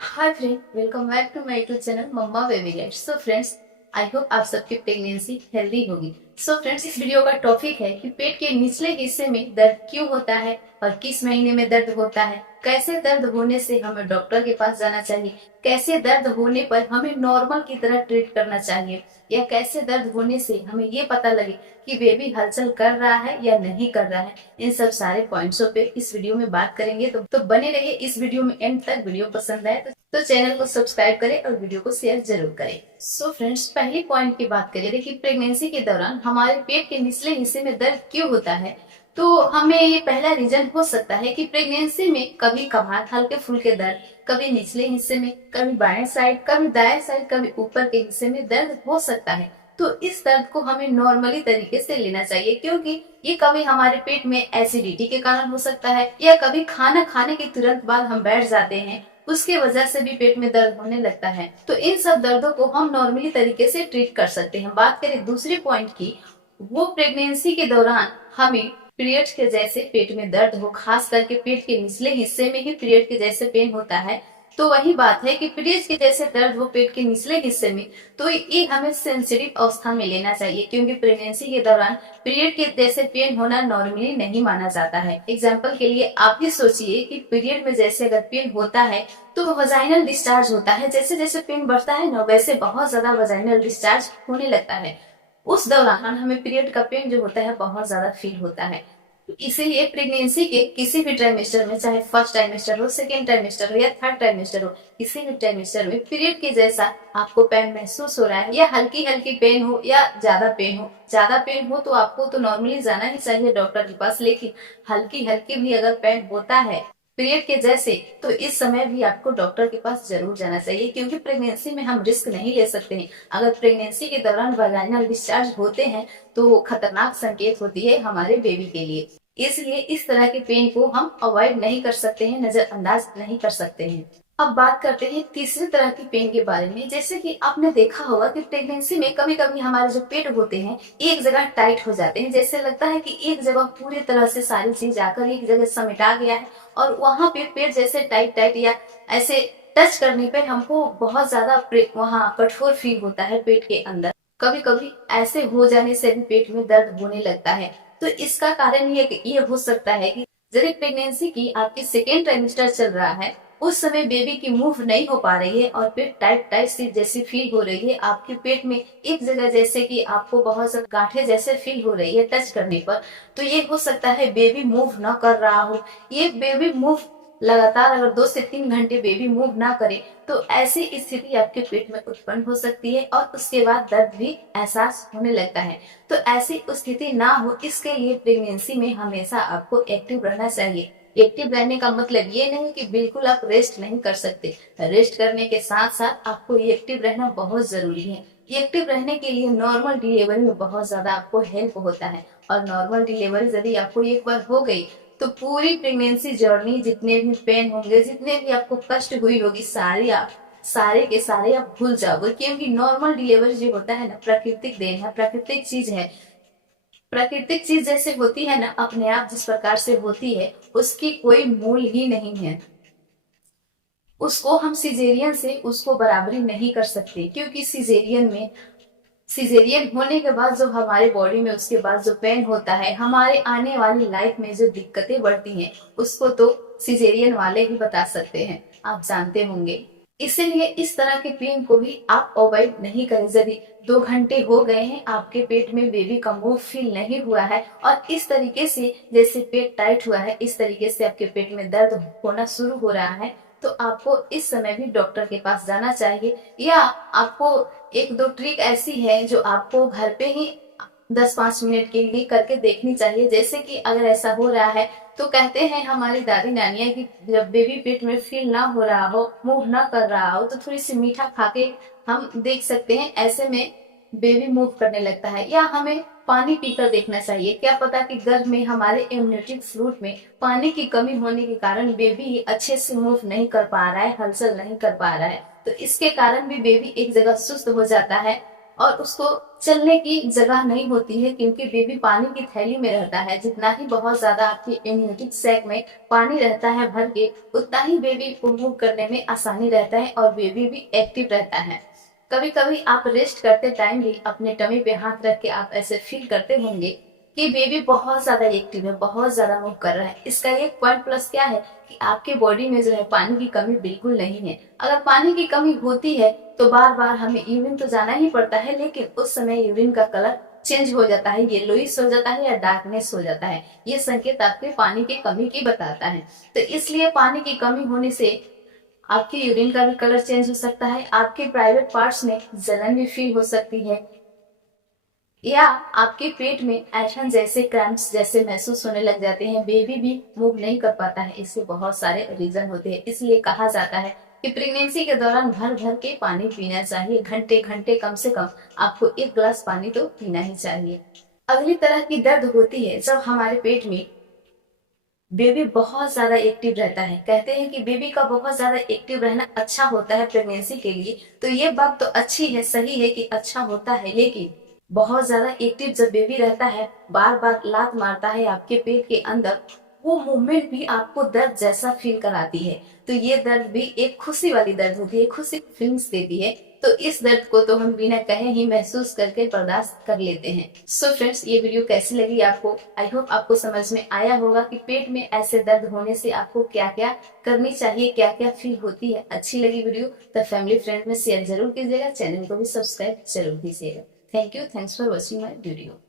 Hi friend, welcome back to my YouTube channel mamma baby guide. So friends, I hope आप सबकी pregnancy healthy होगी। So friends, इस video का topic है कि पेट के निचले हिस्से में दर्द क्यों होता है और किस महीने में दर्द होता है, कैसे दर्द होने से हमें डॉक्टर के पास जाना चाहिए, कैसे दर्द होने पर हमें नॉर्मल की तरह ट्रीट करना चाहिए, या कैसे दर्द होने से हमें ये पता लगे कि बेबी हलचल कर रहा है या नहीं कर रहा है। इन सब सारे पॉइंट्सों पे इस वीडियो में बात करेंगे, तो बने रहिए इस वीडियो में एंड तक। वीडियो पसंद आए तो चैनल को सब्सक्राइब करें और वीडियो को शेयर जरूर करें। सो फ्रेंड्स, पहली पॉइंट की बात करें, देखिए प्रेगनेंसी के दौरान हमारे पेट के निचले हिस्से में दर्द क्यों होता है। तो हमें ये पहला रीजन हो सकता है कि प्रेगनेंसी में कभी कभार हल्के फुल्के दर्द, कभी निचले हिस्से में, कभी बाएं साइड, कभी दाएं साइड, कभी ऊपर के हिस्से में दर्द हो सकता है। तो इस दर्द को हमें नॉर्मली तरीके से लेना चाहिए, क्योंकि ये कभी हमारे पेट में एसिडिटी के कारण हो सकता है, या कभी खाना खाने के तुरंत बाद हम बैठ जाते हैं, उसके वजह से भी पेट में दर्द होने लगता है। तो इन सब दर्दों को हम नॉर्मली तरीके से ट्रीट कर सकते हैं। बात करें दूसरे पॉइंट की, वो प्रेगनेंसी के दौरान हमें पीरियड्स के जैसे पेट में दर्द हो, खास करके पेट के निचले हिस्से में ही पीरियड के जैसे पेन होता है। तो वही बात है कि पीरियड्स के जैसे दर्द हो पेट के निचले हिस्से में, तो ये हमें सेंसिटिव अवस्था में लेना चाहिए, क्योंकि प्रेगनेंसी के दौरान पीरियड के जैसे पेन होना नॉर्मली नहीं माना जाता है। एग्जाम्पल के लिए आप ही सोचिए कि पीरियड में जैसे अगर पेन होता है तो वजाइनल डिस्चार्ज होता है, जैसे जैसे पेन बढ़ता है ना, वैसे बहुत ज्यादा वजाइनल डिस्चार्ज होने लगता है। उस दौरान हमें पीरियड का पेन जो होता है बहुत ज्यादा फील होता है। तो इसीलिए प्रेगनेंसी के किसी भी ट्राइमेस्टर में, चाहे फर्स्ट ट्राइमेस्टर हो, सेकेंड ट्राइमेस्टर हो या थर्ड ट्राइमेस्टर हो, किसी भी ट्राइमेस्टर में पीरियड के जैसा आपको पेन महसूस हो रहा है, या हल्की हल्की पेन हो या ज्यादा पेन हो तो आपको तो नॉर्मली जाना ही चाहिए डॉक्टर के पास। लेकिन हल्की हल्की भी अगर पेन होता है पीरियड के जैसे, तो इस समय भी आपको डॉक्टर के पास जरूर जाना चाहिए, क्योंकि प्रेगनेंसी में हम रिस्क नहीं ले सकते हैं। अगर प्रेगनेंसी के दौरान वजाइनल डिस्चार्ज होते हैं तो वो खतरनाक संकेत होती है हमारे बेबी के लिए। इसलिए इस तरह के पेन को हम अवॉइड नहीं कर सकते हैं, नजरअंदाज नहीं कर सकते हैं। अब बात करते हैं तीसरी तरह की पेन के बारे में। जैसे कि आपने देखा होगा कि प्रेगनेंसी में कभी कभी हमारे जो पेट होते हैं एक जगह टाइट हो जाते हैं, जैसे लगता है कि एक जगह पूरी तरह से सारी चीज आकर एक जगह समेटा गया है, और वहां पे पेट जैसे टाइट टाइट या ऐसे टच करने पे हमको बहुत ज्यादा वहाँ कठोर फील होता है पेट के अंदर। कभी कभी ऐसे हो जाने से भी पेट में दर्द होने लगता है। तो इसका कारण ये हो सकता है कि जब प्रेगनेंसी की आपकी सेकेंड ट्राइमेस्टर चल रहा है, उस समय बेबी की मूव नहीं हो पा रही है और पेट टाइट टाइट सी जैसी फील हो रही है आपके पेट में एक जगह, जैसे कि आपको बहुत सा गांठें जैसे फील हो रही है टच करने पर। तो ये हो सकता है बेबी मूव ना कर रहा हो। ये बेबी मूव लगातार अगर 2 से 3 घंटे बेबी मूव ना करे तो ऐसी स्थिति आपके पेट में उत्पन्न हो सकती है, और उसके बाद दर्द भी एहसास होने लगता है। तो ऐसी स्थिति ना हो, इसके लिए प्रेगनेंसी में हमेशा आपको एक्टिव रहना चाहिए। एक्टिव रहने का मतलब ये नहीं कि बिल्कुल आप रेस्ट नहीं कर सकते। रेस्ट करने के साथ साथ आपको एक्टिव रहना बहुत जरूरी है। एक्टिव रहने के लिए नॉर्मल डिलीवरी में बहुत ज्यादा आपको हेल्प होता है, और नॉर्मल डिलीवरी यदि आपको एक बार हो गई तो पूरी प्रेगनेंसी जर्नी, जितने भी पेन होंगे, जितने भी आपको कष्ट हुई होगी, सारे के सारे आप भूल जाओगे, क्योंकि नॉर्मल डिलीवरी जो होता है ना, प्राकृतिक देन है, प्राकृतिक चीज है। प्राकृतिक चीज जैसे होती है ना, अपने आप जिस प्रकार से होती है उसकी कोई मूल ही नहीं है। उसको हम सिजेरियन से उसको बराबरी नहीं कर सकते, क्योंकि सिजेरियन होने के बाद जो हमारे बॉडी में उसके बाद जो पेन होता है, हमारे आने वाली लाइफ में जो दिक्कतें बढ़ती हैं, उसको तो सिजेरियन वाले ही बता सकते हैं, आप जानते होंगे। इसीलिए इस तरह के पेन को भी आप अवॉइड नहीं करें। यदि 2 घंटे हो गए हैं आपके पेट में बेबी का मूव फील नहीं हुआ है, और इस तरीके से जैसे पेट टाइट हुआ है, इस तरीके से आपके पेट में दर्द होना शुरू हो रहा है, तो आपको इस समय भी डॉक्टर के पास जाना चाहिए। या आपको एक दो ट्रिक ऐसी है जो आपको घर पे ही 10-5 मिनट के लिए करके देखनी चाहिए। जैसे कि अगर ऐसा हो रहा है तो कहते हैं हमारी दादी नानियां कि जब बेबी पेट में फील ना हो रहा हो, मूव ना कर रहा हो, तो थोड़ी सी मीठा खा के हम देख सकते हैं, ऐसे में बेबी मूव करने लगता है। या हमें पानी पीकर देखना चाहिए, क्या पता कि गर्भ में हमारे इम्यूनिटी फ्लूइड में पानी की कमी होने के कारण बेबी अच्छे से मूव नहीं कर पा रहा है, हलचल नहीं कर पा रहा है, तो इसके कारण भी बेबी एक जगह सुस्त हो जाता है और उसको चलने की जगह नहीं होती है, क्योंकि बेबी पानी की थैली में रहता है। जितना ही बहुत ज्यादा आपकी इम्यूनिटी सैक में पानी रहता है भर के, उतना ही बेबी को मूव करने में आसानी रहता है और बेबी भी एक्टिव रहता है। कभी कभी आप रेस्ट करते टाइम भी अपने टमी पे हाथ रख के आप ऐसे फील करते होंगे कि बेबी बहुत ज्यादा एक्टिव है, बहुत ज्यादा मूव कर रहा है। इसका एक पॉइंट प्लस क्या है कि आपके बॉडी में जो है पानी की कमी बिल्कुल नहीं है। अगर पानी की कमी होती है तो बार बार हमें यूरिन तो जाना ही पड़ता है, लेकिन उस समय यूरिन का कलर चेंज हो जाता है, येलोइश हो जाता है या डार्कनेस हो जाता है। ये संकेत आपके पानी की कमी की बताता है। तो इसलिए पानी की कमी होने से आपके यूरिन का भी कलर चेंज हो सकता है, आपके प्राइवेट पार्ट्स में जलन भी फील हो सकती है, या आपके पेट में ऐठन जैसे क्रैम्प्स जैसे महसूस होने लग जाते हैं। बेबी भी मूव नहीं कर पाता है। इससे बहुत सारे रीजन होते हैं। इसलिए कहा जाता है कि प्रेगनेंसी के दौरान भर भर के पानी पीना चाहिए। घंटे घंटे कम से कम आपको 1 गिलास पानी तो पीना ही चाहिए। अगली तरह की दर्द होती है जब हमारे पेट में बेबी बहुत ज्यादा एक्टिव रहता है। कहते हैं कि बेबी का बहुत ज्यादा एक्टिव रहना अच्छा होता है प्रेगनेंसी के लिए। तो ये बात तो अच्छी है, सही है कि अच्छा होता है, लेकिन बहुत ज्यादा एक्टिव जब बेबी रहता है, बार बार लात मारता है आपके पेट के अंदर, वो मूवमेंट भी आपको दर्द जैसा फील कराती है। तो ये दर्द भी एक खुशी वाली दर्द होती है, खुशी फीलिंग्स देती है। तो इस दर्द को तो हम बिना कहे ही महसूस करके बर्दाश्त कर लेते हैं। सो फ्रेंड्स, ये वीडियो कैसी लगी आपको? आई होप आपको समझ में आया होगा कि पेट में ऐसे दर्द होने से आपको क्या क्या करनी चाहिए, क्या क्या फील होती है। अच्छी लगी वीडियो तो फैमिली फ्रेंड में शेयर जरूर कीजिएगा, चैनल को भी सब्सक्राइब जरूर कीजिएगा। Thank you, thanks for watching my video.